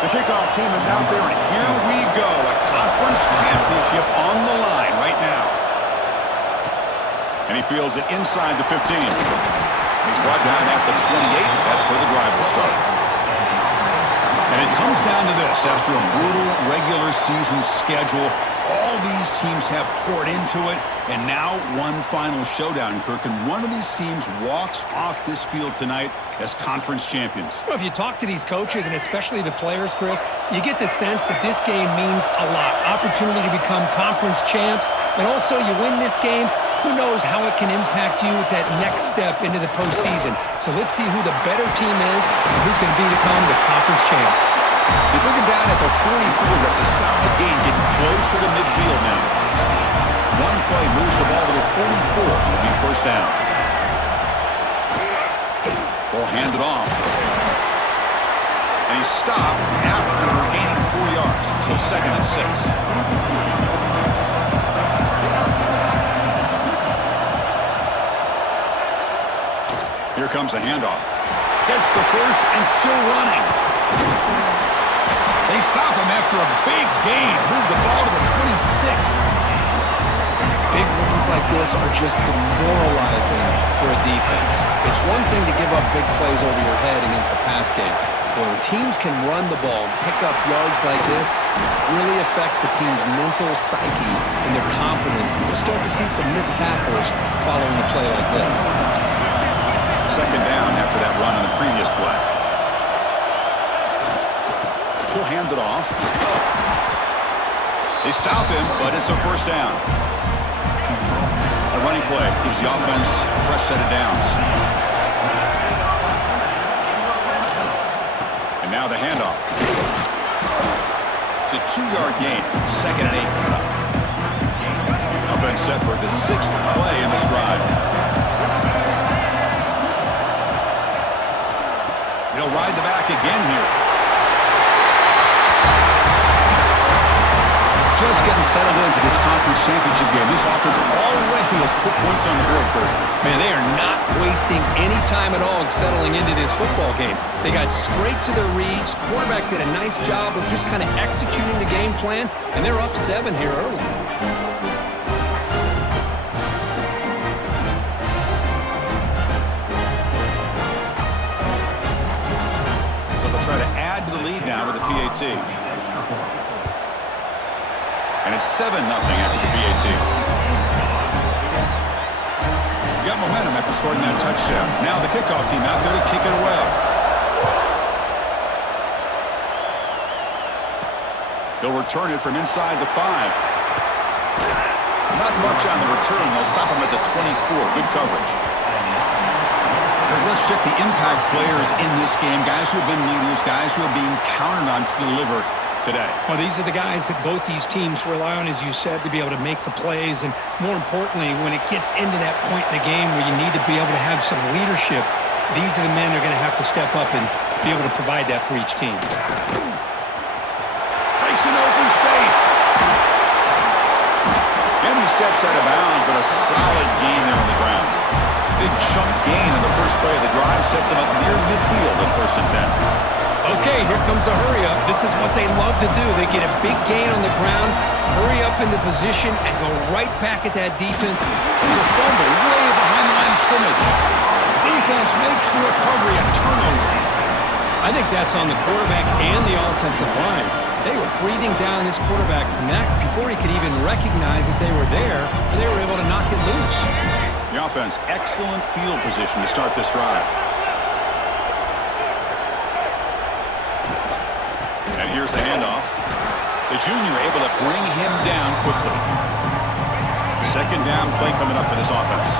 The kickoff team is out there, and here we go. A conference championship on the line right now. And he fields it inside the 15. He's brought down at the 28. That's where the drive will start. And it comes down to this. After a brutal regular season schedule, all these teams have poured into it, and now one final showdown, Kirk. And one of these teams walks off this field tonight as conference champions. Well, if you talk to these coaches, and especially the players, Chris, you get the sense that this game means a lot. Opportunity to become conference champs, and also you win this game, who knows how it can impact you at that next step into the postseason. So let's see who the better team is and who's going to become the conference champ. They bring it down at the 44. That's a solid gain, getting closer to midfield now. One play moves the ball to the 44. It'll be first down. Ball handed off. And he's stopped after gaining 4 yards. So 2nd and 6. Here comes the handoff. Gets the first and still running. They stop him after a big gain. Move the ball to the 26. Big runs like this are just demoralizing for a defense. It's one thing to give up big plays over your head against the pass game. But when teams can run the ball and pick up yards like this, it really affects the team's mental psyche and their confidence. And you'll start to see some missed tackles following a play like this. 2nd down after that run on the previous play. He'll hand it off. They stop him, but it's a first down. A running play gives the offense a fresh set of downs. And now the handoff. It's a 2-yard gain. 2nd and 8 coming up. Offense set for the 6th play in this drive. He'll ride the back again here. Just getting settled in for this conference championship game. This offense already has put points on the board, Kurt. Man, they are not wasting any time at all settling into this football game. They got straight to their reads. Quarterback did a nice job of just kind of executing the game plan, and they're up 7 here early. Try to add to the lead now with the PAT. And it's 7-0 after the PAT. You got momentum after scoring that touchdown. Now the kickoff team out there to kick it away. They'll return it from inside the 5. Not much on the return. They'll stop him at the 24. Good coverage. Let's check the impact players in this game. Guys who have been leaders, guys who are being counted on to deliver today. Well, these are the guys that both these teams rely on, as you said, to be able to make the plays. And more importantly, when it gets into that point in the game where you need to be able to have some leadership, these are the men that are going to have to step up and be able to provide that for each team. Breaks an open space. And he steps out of bounds, but a solid gain there on the ground. Big chunk gain on the first play of the drive sets him up near midfield at 1st and 10. Okay, here comes the hurry up. This is what they love to do. They get a big gain on the ground, hurry up into position, and go right back at that defense. There's a fumble way behind the line of scrimmage. Defense makes the recovery a turnover. I think that's on the quarterback and the offensive line. They were breathing down this quarterback's neck before he could even recognize that they were there, and they were able to knock it loose. The offense, excellent field position to start this drive. And here's the handoff. The junior able to bring him down quickly. 2nd down play coming up for this offense.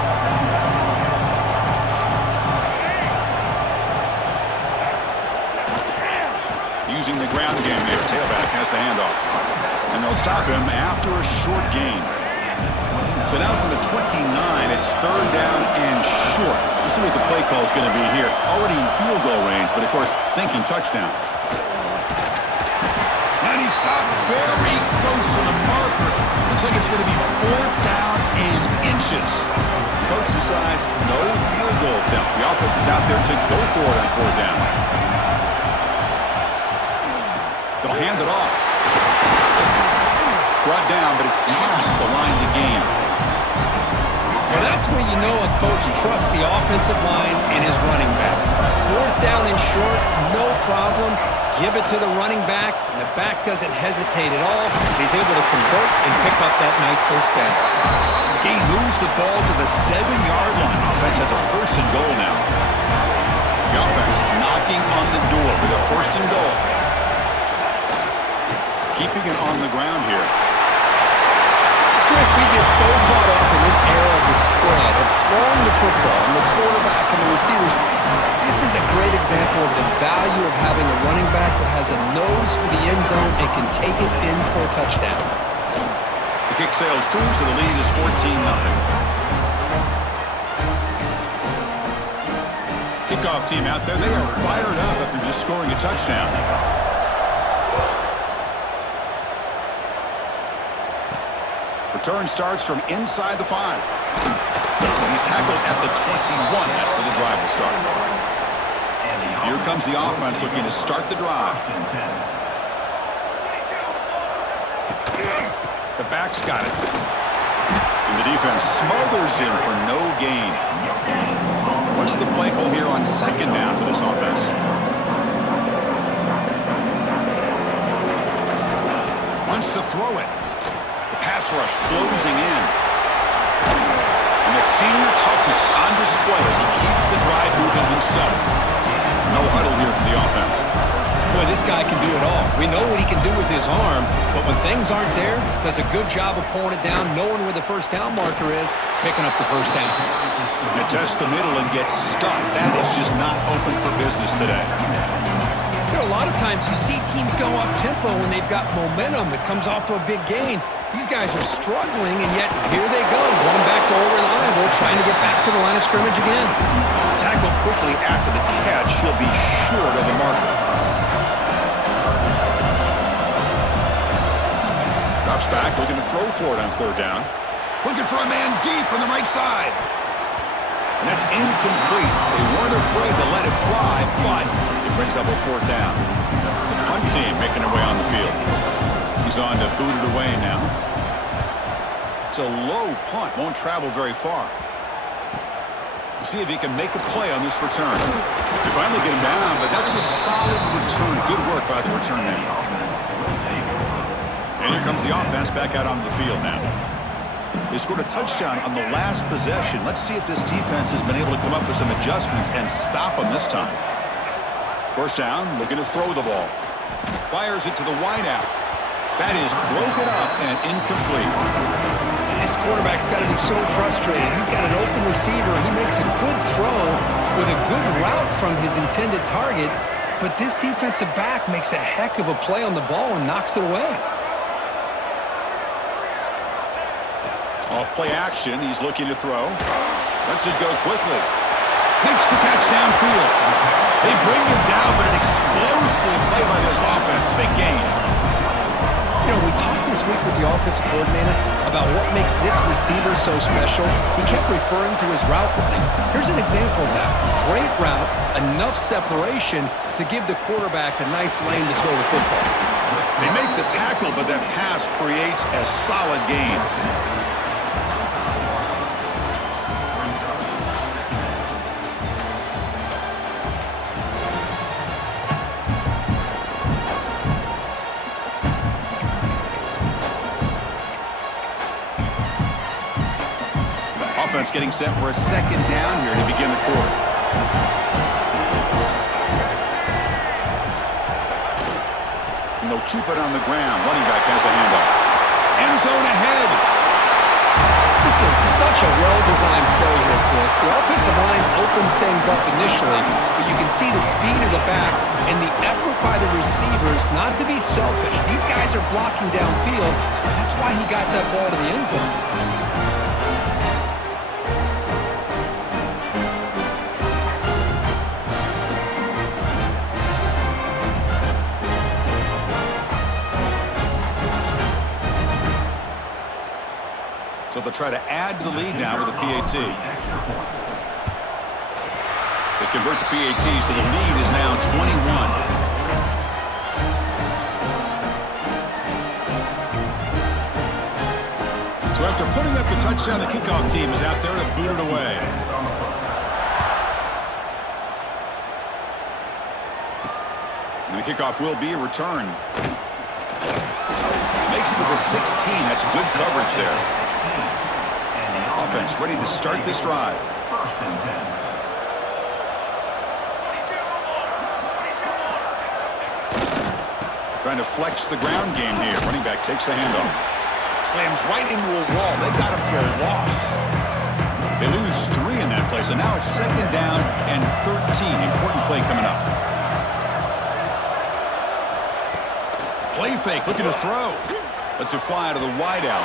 Using the ground game here. Tailback has the handoff. And they'll stop him after a short gain. So now from the 29, it's 3rd down and short. We'll see what the play call is going to be here. Already in field goal range, but of course, thinking touchdown. And he stopped very close to the marker. Looks like it's going to be 4th down and inches. Coach decides no field goal attempt. The offense is out there to go for it on 4th down. hand it off. Brought down, but it's past the line to gain. Well, that's where you know a coach trusts the offensive line and his running back. Fourth down and short, no problem. Give it to the running back, and the back doesn't hesitate at all. He's able to convert and pick up that nice first down. He moves the ball to the 7-yard line. Offense has a first and goal now. The offense knocking on the door with a first and goal. Keeping it on the ground here. Chris, we get so caught up in this era of the spread, of throwing the football, and the quarterback and the receivers. This is a great example of the value of having a running back that has a nose for the end zone and can take it in for a touchdown. The kick sails through, so the lead is 14-0. Kickoff team out there. They are fired up after just scoring a touchdown. Return starts from inside the 5. He's tackled at the 21. That's where the drive will start. Here comes the offense looking to start the drive. The back's got it. And the defense smothers him for no gain. What's the play call here on second down for this offense? Wants to throw it. Pass rush closing in. And that senior toughness on display as he keeps the drive moving himself. No huddle here for the offense. Boy, this guy can do it all. We know what he can do with his arm, but when things aren't there, does a good job of pulling it down, knowing where the first down marker is, picking up the first down. And test the middle and get stuck. That is just not open for business today. You know, a lot of times you see teams go up-tempo when they've got momentum that comes off to a big gain. These guys are struggling, and yet here they go, going back to old reliable, trying to get back to the line of scrimmage again. Tackled quickly after the catch. He'll be short of the marker. Drops back, looking to throw for it on third down. Looking for a man deep on the right side. And that's incomplete. They weren't afraid to let it fly, but it brings up a fourth down. The punt team making their way on the field. He's on to boot it away now. It's a low punt. Won't travel very far. We'll see if he can make a play on this return. They finally get him down, but that's a solid return. Good work by the return man. And here comes the offense back out onto the field now. They scored a touchdown on the last possession. Let's see if this defense has been able to come up with some adjustments and stop them this time. First down, looking to throw the ball. Fires it to the wideout. That is broken up and incomplete. This quarterback's got to be so frustrated. He's got an open receiver. He makes a good throw with a good route from his intended target, but this defensive back makes a heck of a play on the ball and knocks it away. Off play action, he's looking to throw. Lets it go quickly. Makes the catch downfield. They bring him down, but an explosive play by this offense. Big gain. You know, we talked this week with the offensive coordinator about what makes this receiver so special. He kept referring to his route running. Here's an example of that. Great route, enough separation to give the quarterback a nice lane to throw the football. They make the tackle, but that pass creates a solid gain. Offense getting set for a second down here to begin the quarter. And they'll keep it on the ground. Running back has the handoff. End zone ahead. This is such a well-designed play here, Chris. The offensive line opens things up initially, but you can see the speed of the back and the effort by the receivers not to be selfish. These guys are blocking downfield. That's why he got that ball to the end zone. So they'll try to add to the lead now with a PAT. They convert the PAT, so the lead is now 21. team is out there to boot it away. And the kickoff will be a return. Makes it to the 16. That's good coverage there. Offense ready to start this drive. Trying to flex the ground game here. Running back takes the handoff. Slams right into a wall. They got him for a loss. They lose 3 in that play, so now it's 2nd down and 13. Important play coming up. Play fake, looking to throw. Lets it fly to the wideout.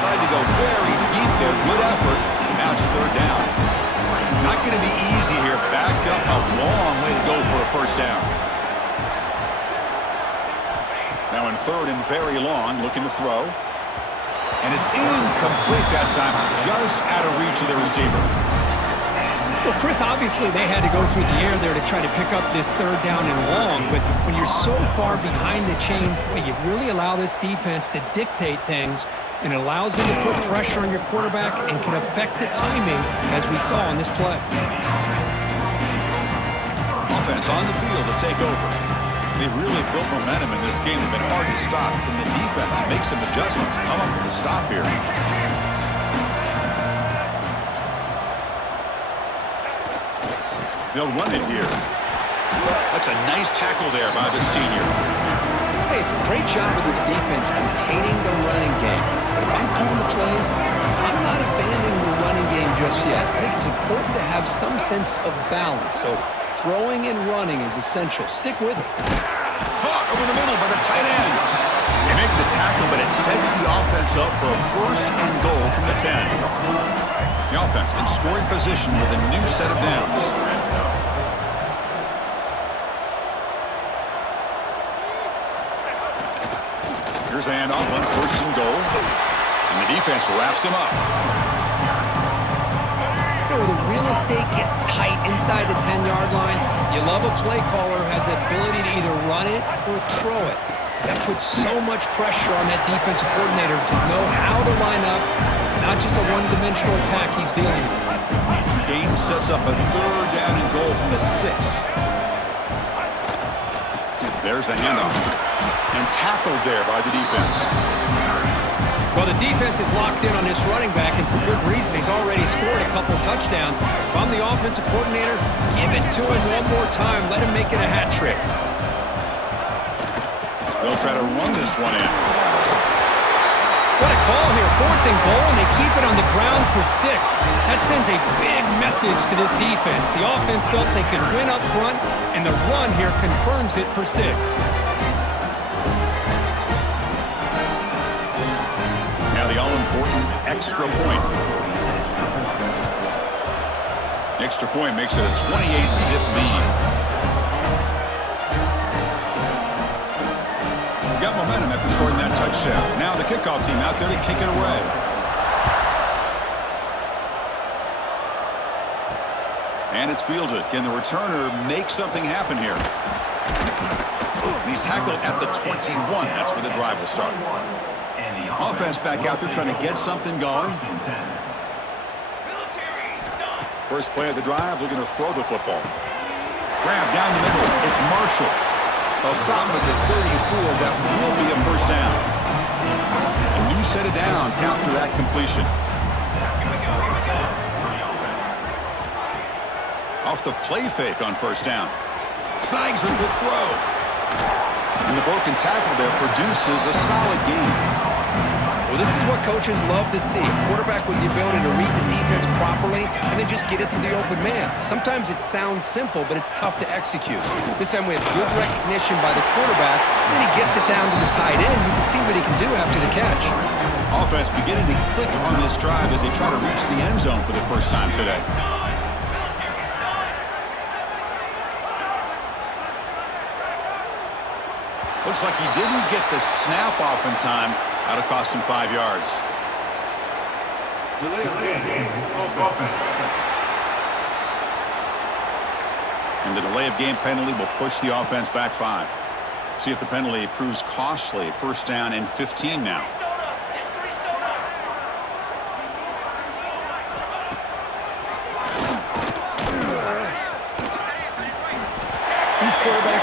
Tried to go very deep there. Good effort. Now it's 3rd down. Not going to be easy here. Backed up a long way to go for a 1st down. Now in 3rd and very long, looking to throw. And it's incomplete that time, just out of reach of the receiver. Well, Chris, obviously they had to go through the air there to try to pick up this 3rd down and long, but when you're so far behind the chains, boy, you really allow this defense to dictate things, and it allows them to put pressure on your quarterback and can affect the timing, as we saw in this play. Offense on the field to take over. They've really built momentum in this game. It's been hard to stop. Can the defense make some adjustments, come up with a stop here? They'll run it here. That's a nice tackle there by the senior. Hey, it's a great job of this defense containing the running game. But if I'm calling the plays, I'm not abandoning the running game just yet. I think it's important to have some sense of balance. So throwing and running is essential. Stick with it. Caught over the middle by the tight end. They make the tackle, but it sets the offense up for a 1st and goal from the 10. The offense in scoring position with a new set of downs. Here's the handoff on 1st and goal. And the defense wraps him up. Where the real estate gets tight inside the 10-yard line, you love a play caller who has the ability to either run it or throw it. Because that puts so much pressure on that defensive coordinator to know how to line up. It's not just a one-dimensional attack he's dealing with. Game sets up a 3rd down and goal from the 6. There's the handoff. And tackled there by the defense. Well, the defense is locked in on this running back, and for good reason. He's already scored a couple touchdowns. If I'm the offensive coordinator, give it to him one more time. Let him make it a hat trick. They'll try to run this one in. What a call here. 4th and goal, and they keep it on the ground for 6. That sends a big message to this defense. The offense felt they could win up front, and the run here confirms it for 6. The all-important extra point. The extra point makes it a 28-zip lead. We've got momentum after scoring that touchdown. Now the kickoff team out there to kick it away. And it's fielded. Can the returner make something happen here? And he's tackled at the 21. That's where the drive will start. Offense back out there trying to get something going. First play of the drive, looking to throw the football. Grab down the middle. It's Marshall. They'll stop at the 34. That will be a 1st down. A new set of downs after that completion. Off the play fake on 1st down. Snags with the throw. And the broken tackle there produces a solid game. Well, this is what coaches love to see. A quarterback with the ability to read the defense properly and then just get it to the open man. Sometimes it sounds simple, but it's tough to execute. This time we have good recognition by the quarterback, and then he gets it down to the tight end. You can see what he can do after the catch. Offense beginning to click on this drive as they try to reach the end zone for the 1st time today. Looks like he didn't get the snap off in time. That'll cost him 5 yards. And the delay of game penalty will push the offense back 5. See if the penalty proves costly. 1st down and 15 now.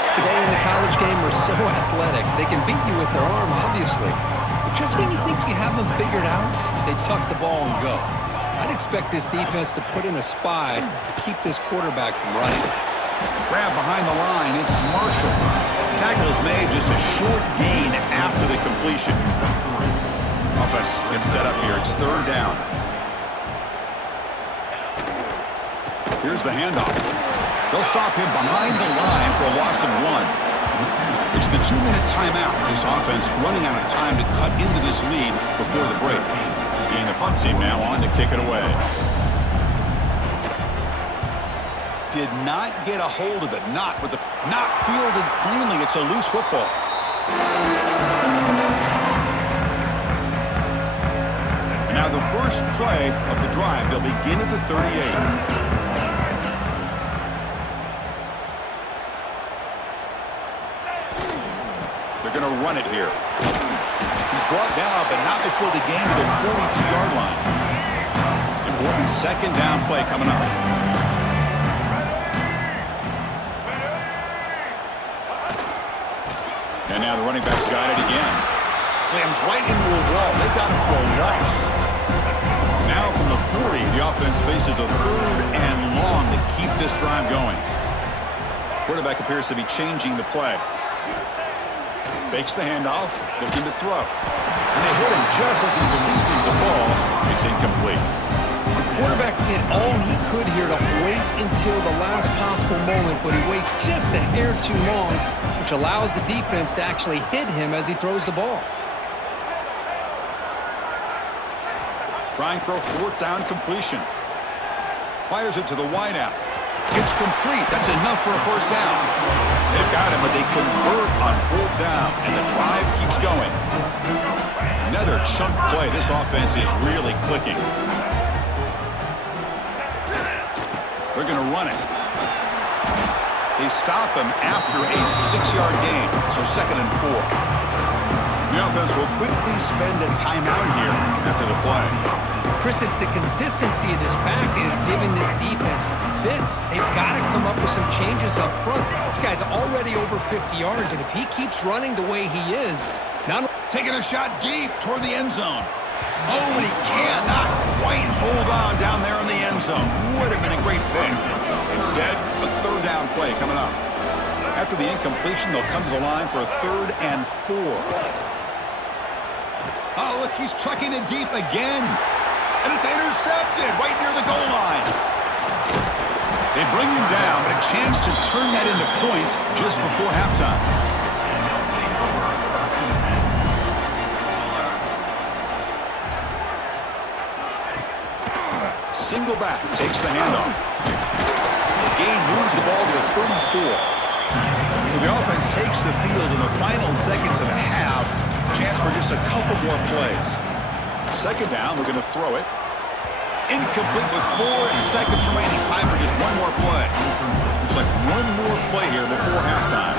quarterbacks today in the college game are so athletic. They can beat you with their arm, obviously. But just when you think you have them figured out, they tuck the ball and go. I'd expect this defense to put in a spy to keep this quarterback from running. Grab behind the line. It's Marshall. Tackle is made, just a short gain after the completion. Offense gets set up here. It's third down. Here's the handoff. They'll stop him behind the line for a loss of 1. It's the 2-minute timeout. This offense running out of time to cut into this lead before the break. And the punt team now on to kick it away. Did not get a hold of it. Not fielded cleanly. It's a loose football. And now the first play of the drive. They'll begin at the 38. They're going to run it here. He's brought down, but not before the gain to the 42-yard line. Important second down play coming up. And now the running back's got it again. Slams right into a wall. They got him for a loss. Now from the 40, the offense faces a third and long to keep this drive going. Quarterback appears to be changing the play. Fakes the handoff, looking to throw. And they hit him just as he releases the ball. It's incomplete. The quarterback did all he could here to wait until the last possible moment, but he waits just a hair too long, which allows the defense to actually hit him as he throws the ball. Trying for a fourth down completion. Fires it to the wideout. It's complete. That's enough for a first down. They've got him, but they convert on fourth down, and the drive keeps going. Another chunk play. This offense is really clicking. They're going to run it. They stop him after a 6-yard gain, so 2nd and 4. The offense will quickly spend a timeout here after the play. Chris, it's the consistency of this pack that is giving this defense fits. They've got to come up with some changes up front. This guy's already over 50 yards, and if he keeps running the way he is, not taking a shot deep toward the end zone. Oh, but he cannot quite hold on down there in the end zone. Would have been a great pick. Instead, a third down play coming up. After the incompletion, they'll come to the line for a 3rd and 4. Oh, look, he's trucking it deep again. And it's intercepted right near the goal line. They bring him down, but a chance to turn that into points just before halftime. Single back, takes the handoff. The gain moves the ball to the 34. So the offense takes the field in the final seconds of the half. Chance for just a couple more plays. 2nd down, we're going to throw it. Incomplete with 4 seconds remaining. Time for just one more play. Looks like one more play here before halftime.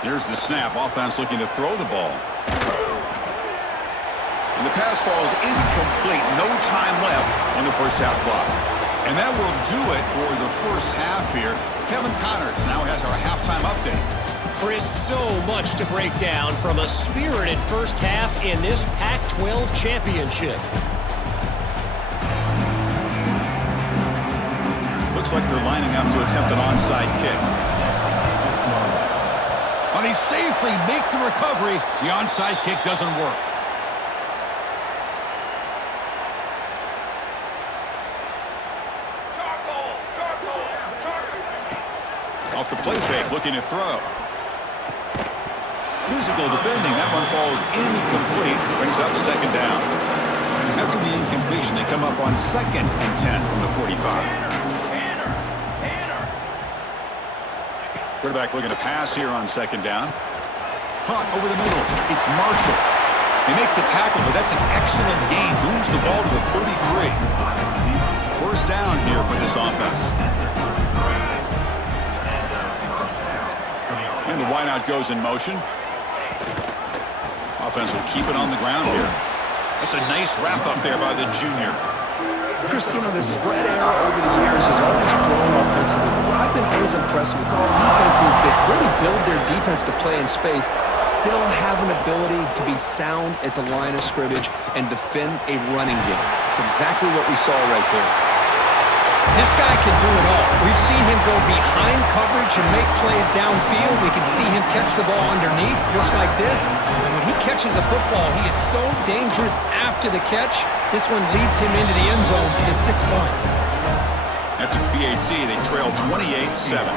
Here's the snap. Offense looking to throw the ball. And the pass falls incomplete. No time left on the first half clock. And that will do it for the first half here. Kevin Connerts now has our halftime update. Chris, so much to break down from a spirited first half in this Pac-12 championship. Looks like they're lining up to attempt an onside kick. Well, they safely make the recovery. The onside kick doesn't work. Off the play fake, looking to throw. Physical defending, that one falls incomplete, brings up 2nd down. After the incompletion, they come up on 2nd and 10 from the 45. Quarterback looking to pass here on 2nd down. Caught over the middle, it's Marshall. They make the tackle, but that's an excellent gain. Moves the ball to the 33. First down here for this offense. And the wideout goes in motion. Offense will keep it on the ground here. That's a nice wrap up there by the junior. Chris, you know, the spread era over the years has always grown offensively. But what I've been always impressed with defenses that really build their defense to play in space still have an ability to be sound at the line of scrimmage and defend a running game. It's exactly what we saw right there. This guy can do it all. We've seen him go behind coverage and make plays downfield. We can see him catch the ball underneath, just like this. And when he catches a football, he is so dangerous after the catch. This one leads him into the end zone for the 6 points. After PAT, they trail 28-7.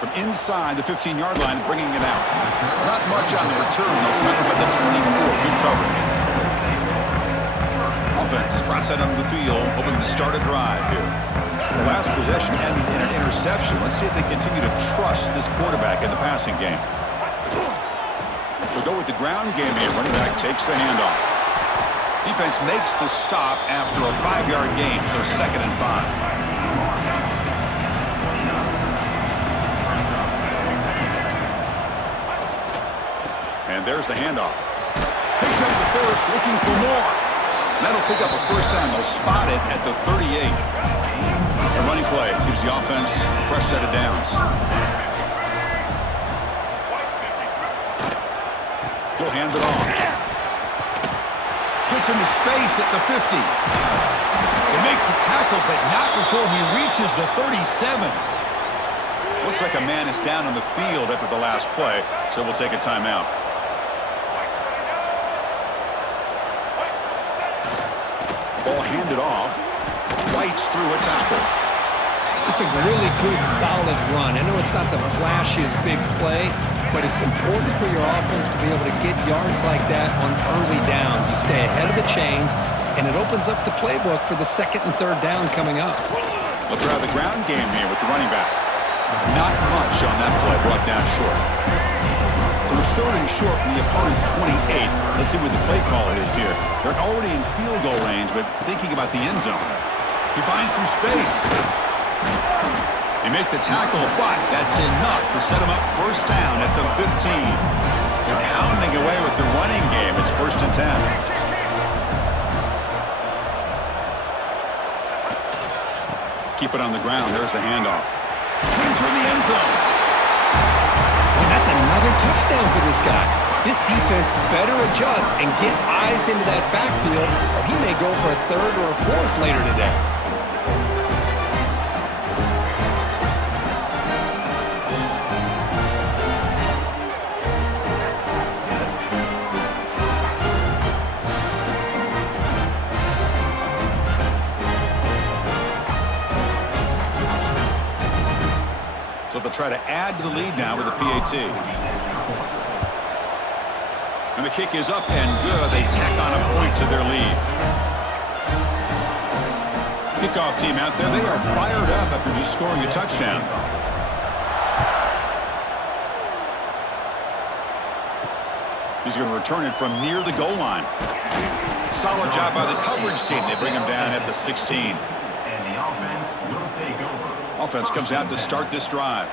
From inside the 15-yard line, bringing it out. Not much on the return. They'll start him at the 24. Good coverage. Offense trots out onto the field, hoping to start a drive here. The last possession ended in an interception. Let's see if they continue to trust this quarterback in the passing game. We'll go with the ground game here. Running back takes the handoff. Defense makes the stop after a 5-yard gain, so 2nd and 5. And there's the handoff. Takes out the first, looking for more. That'll pick up a first down. They'll spot it at the 38. The running play gives the offense a fresh set of downs. He'll hand it off. Gets into space at the 50. They make the tackle, but not before he reaches the 37. Looks like a man is down on the field after the last play, so we'll take a timeout. Ball handed off. Fights through a tackle. It's a really good, solid run. I know it's not the flashiest big play, but it's important for your offense to be able to get yards like that on early downs. You stay ahead of the chains, and it opens up the playbook for the 2nd and 3rd down coming up. They'll try the ground game here with the running back. Not much on that play, brought down short. So it's 3rd and short from the opponent's 28. Let's see what the play call is here. They're already in field goal range, but thinking about the end zone. He finds some space. They make the tackle, but that's enough to set him up first down at the 15. They're pounding away with the running game. It's 1st and 10. Keep it on the ground. There's the handoff. Enter the end zone. And that's another touchdown for this guy. This defense better adjust and get eyes into that backfield, or he may go for a 3rd or a 4th later today. So they'll try to add to the lead now with a PAT. And the kick is up and good. They tack on a point to their lead. Kickoff team out there. They are fired up after just scoring a touchdown. He's going to return it from near the goal line. Solid job by the coverage team. They bring him down at the 16. And the offense will take over. Offense comes out to start this drive.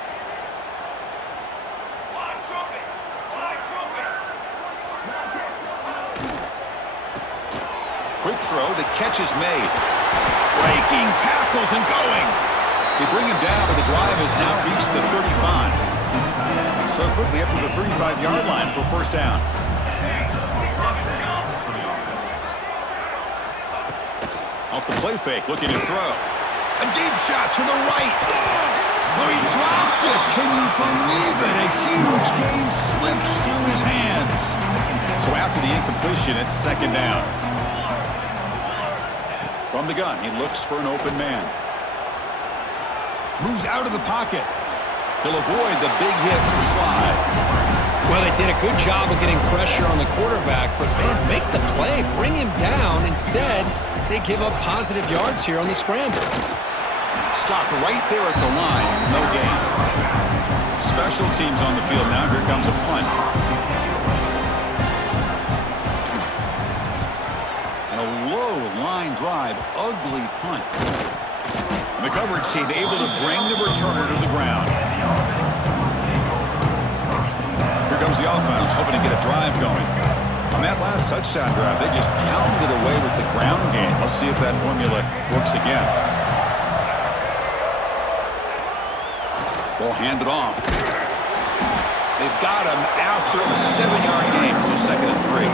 Quick throw, the catch is made. Breaking tackles and going. They bring him down, but the drive has now reached the 35. So quickly up to the 35-yard line for first down. Off the play fake, looking to throw. A deep shot to the right. Oh, he dropped it. Can you believe it? A huge gain slips through his hands. So after the incompletion, it's 2nd down. From the gun, he looks for an open man. Moves out of the pocket. He'll avoid the big hit with the slide. Well, they did a good job of getting pressure on the quarterback, but man, make the play, bring him down. Instead, they give up positive yards here on the scramble. Stopped right there at the line. No gain. Special teams on the field now. Here comes a punt. And a low line drive. Ugly punt. And the coverage team able to bring the returner to the ground. Here comes the offense, hoping to get a drive going. On that last touchdown drive, they just pounded away with the ground game. Let's see if that formula works again. Ball handed off. They've got him after a 7-yard gain, so 2nd and 3.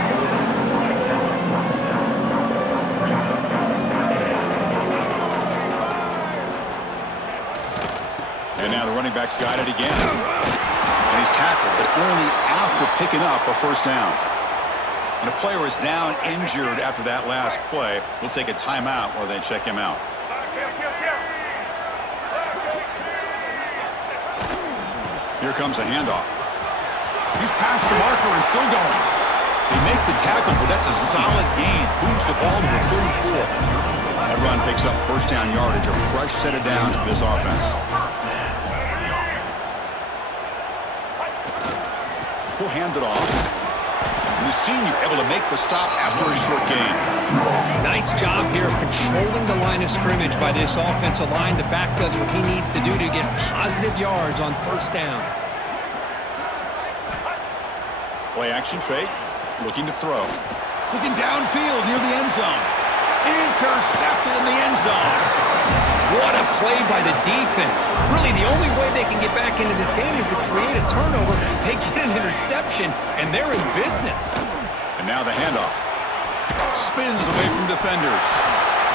And now the running back's got it again. And he's tackled, but only after picking up a first down. And a player is down injured after that last play. We'll take a timeout while they check him out. Here comes a handoff. He's past the marker and still going. They make the tackle, but that's a solid gain. Moves the ball to the 34. That run picks up first down yardage, a fresh set of downs for this offense. He'll hand it off. And the senior able to make the stop after a short gain. Nice job here of controlling the line of scrimmage by this offensive line. The back does what he needs to do to get positive yards on first down. Play action fake. Looking to throw. Looking downfield near the end zone. Intercepted in the end zone. What a play by the defense. Really, the only way they can get back into this game is to create a turnover. They get an interception, and they're in business. And now the handoff. Spins away from defenders.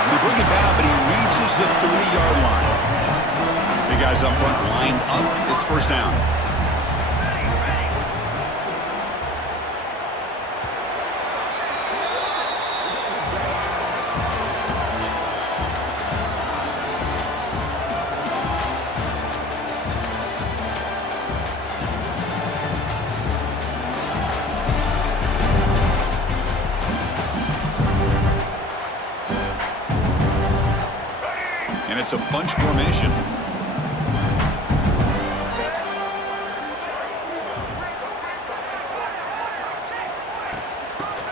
They bring it down, but he reaches the 30-yard line. Big guys up front lined up. It's first down. And it's a bunch formation.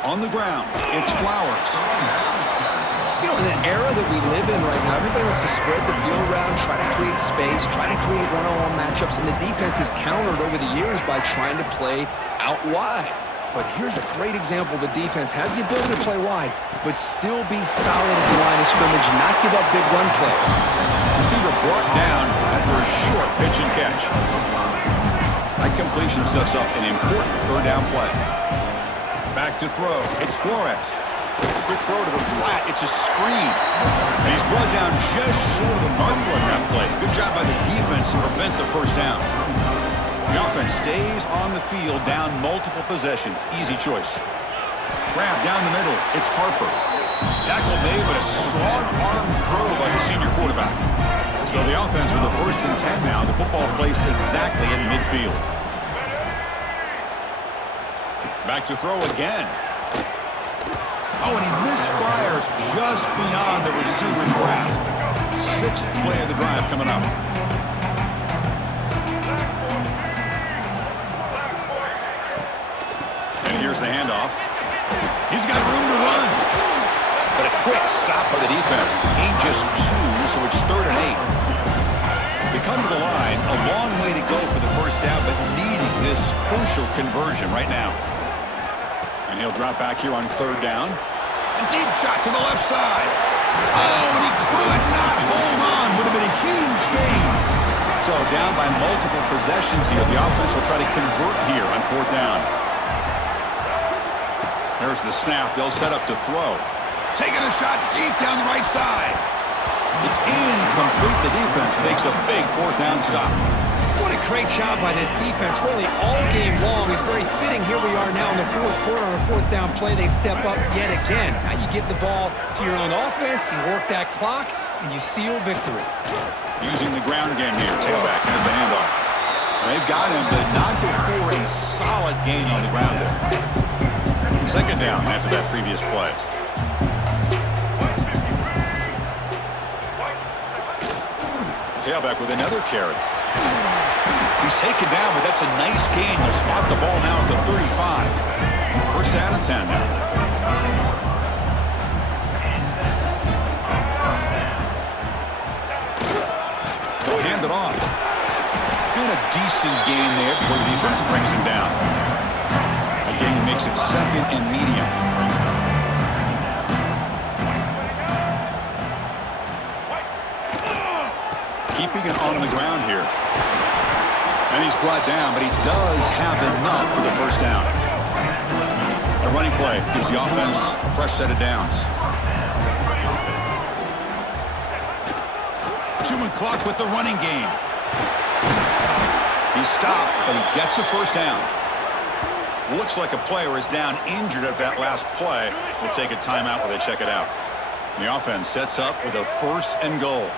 On the ground, it's Flowers. You know, in the era that we live in right now, everybody wants to spread the field around, try to create space, try to create one-on-one matchups, and the defense has countered over the years by trying to play out wide. But here's a great example. The defense has the ability to play wide, but still be solid at the line of scrimmage, not give up big run plays. Receiver brought down after a short pitch and catch. That completion sets up an important third down play. Back to throw. It's Flores. Quick throw to the flat. It's a screen. And he's brought down just short of the marker on that play. Good job by the defense to prevent the first down. The offense stays on the field, down multiple possessions. Easy choice. Grab down the middle. It's Harper. Tackle made, but a strong arm throw by the senior quarterback. So the offense with the 1st and 10 now. The football placed exactly at midfield. Back to throw again. Oh, and he misfires just beyond the receiver's grasp. 6th play of the drive coming up. And here's the handoff. He's got room to run. But a quick stop by the defense. Gain just 2, so it's 3rd and 8. They come to the line, a long way to go for the first down, but needing this crucial conversion right now. And he'll drop back here on 3rd down. A deep shot to the left side. Oh, and he could not hold on. Would have been a huge gain. So down by multiple possessions here. The offense will try to convert here on 4th down. There's the snap. They'll set up to throw. Taking a shot deep down the right side. It's incomplete. The defense makes a big 4th down stop. What a great job by this defense, really all game long. It's very fitting. Here we are now in the 4th quarter on a 4th down play. They step up yet again. Now you give the ball to your own offense, you work that clock, and you seal victory. Using the ground game here. Tailback has the handoff. They've got him, but not before a solid gain on the ground there. 2nd down after that previous play. Tailback with another carry. He's taken down, but that's a nice gain. They'll spot the ball now at the 35. 1st down and 10 now. They'll hand it off. And a decent gain there before the defense brings him down. A gain makes it 2nd and medium. Keeping it on the ground here. And he's brought down, but he does have enough for the first down. The running play gives the offense a fresh set of downs. Chewing clock with the running game. He stopped, but he gets a first down. Looks like a player is down injured at that last play. We'll take a timeout while they check it out. The offense sets up with a 1st and goal.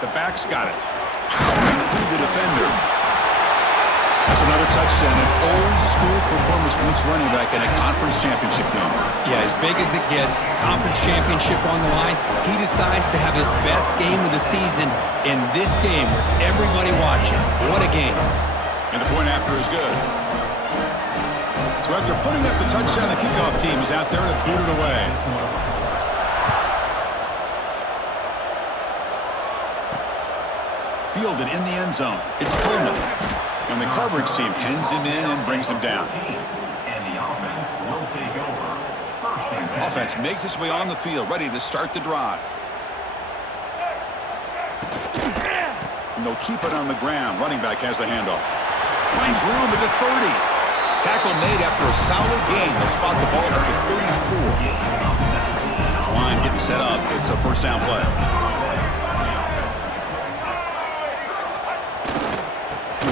The back's got it. Powering through the defender. That's another touchdown. An old-school performance for this running back in a conference championship game. Yeah, as big as it gets, conference championship on the line, he decides to have his best game of the season in this game with everybody watching. What a game. And the point after is good. So after putting up the touchdown, the kickoff team is out there to boot it away. Fielded in the end zone. It's Coleman. And the coverage team pins him in and brings him down. And the offense will take over. First and 10. Offense makes its way on the field, ready to start the drive. And they'll keep it on the ground. Running back has the handoff. Finds room at the 30. Tackle made after a solid game. They'll spot the ball at the 34. This line getting set up. It's a first down play.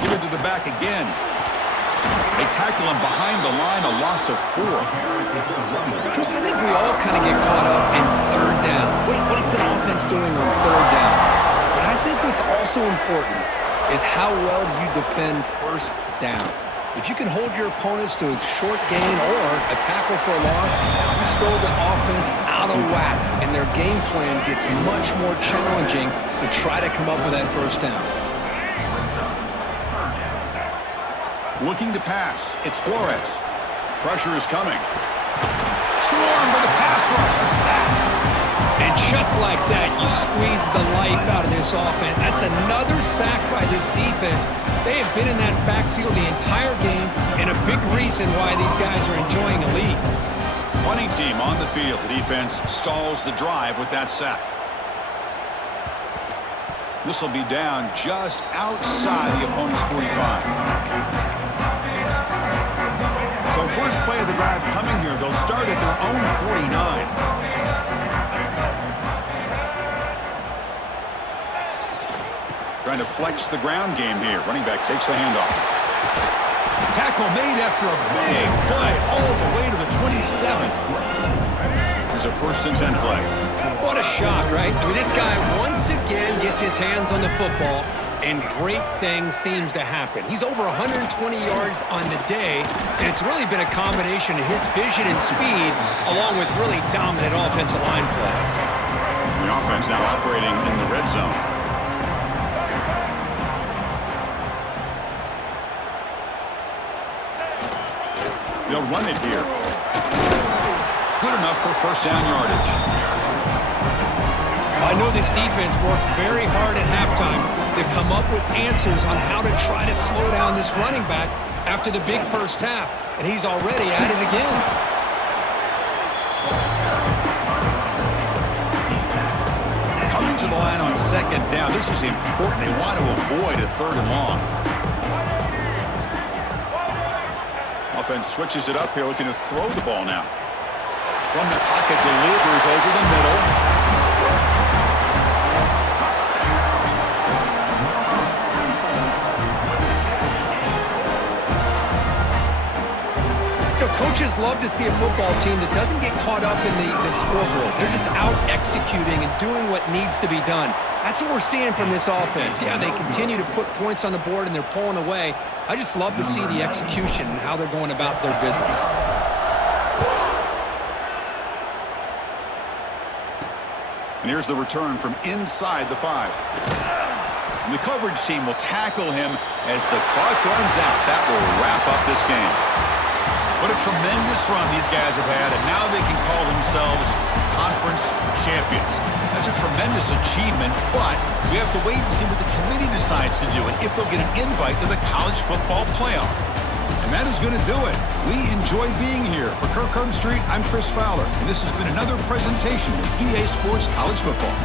Give it to the back again. They tackle him behind the line, a loss of 4. Because I think we all kind of get caught up in 3rd down. What is an offense doing on 3rd down? But I think what's also important is how well you defend 1st down. If you can hold your opponents to a short gain or a tackle for a loss, you throw the offense out of whack, and their game plan gets much more challenging to try to come up with that 1st down. Looking to pass. It's Flores. Pressure is coming. Swarmed by the pass rush. A sack. And just like that, you squeeze the life out of this offense. That's another sack by this defense. They have been in that backfield the entire game, and a big reason why these guys are enjoying a lead. Punting team on the field. The defense stalls the drive with that sack. This will be down just outside the opponent's 45. So first play of the drive coming here. They'll start at their own 49. Trying to flex the ground game here. Running back takes the handoff. Tackle made after a big play all the way to the 27. There's a 1st and 10 play. What a shock, right? I mean, this guy once again gets his hands on the football, and great things seems to happen. He's over 120 yards on the day, and it's really been a combination of his vision and speed along with really dominant offensive line play. The offense now operating in the red zone. They'll run it here. Good enough for 1st down yardage. I know this defense worked very hard at halftime to come up with answers on how to try to slow down this running back after the big first half, and he's already at it again. Coming to the line on 2nd down. This is important. They want to avoid a 3rd and long. Offense switches it up here, looking to throw the ball now. From the pocket, delivers over the middle. Coaches love to see a football team that doesn't get caught up in the scoreboard. They're just out executing and doing what needs to be done. That's what we're seeing from this offense. Yeah, they continue to put points on the board and they're pulling away. I just love to see the execution and how they're going about their business. And here's the return from inside the 5. And the coverage team will tackle him as the clock runs out. That will wrap up this game. What a tremendous run these guys have had, and now they can call themselves conference champions. That's a tremendous achievement, but we have to wait and see what the committee decides to do and if they'll get an invite to the college football playoff. And that is going to do it. We enjoyed being here. For Kirk Street, I'm Chris Fowler, and this has been another presentation of EA Sports College Football.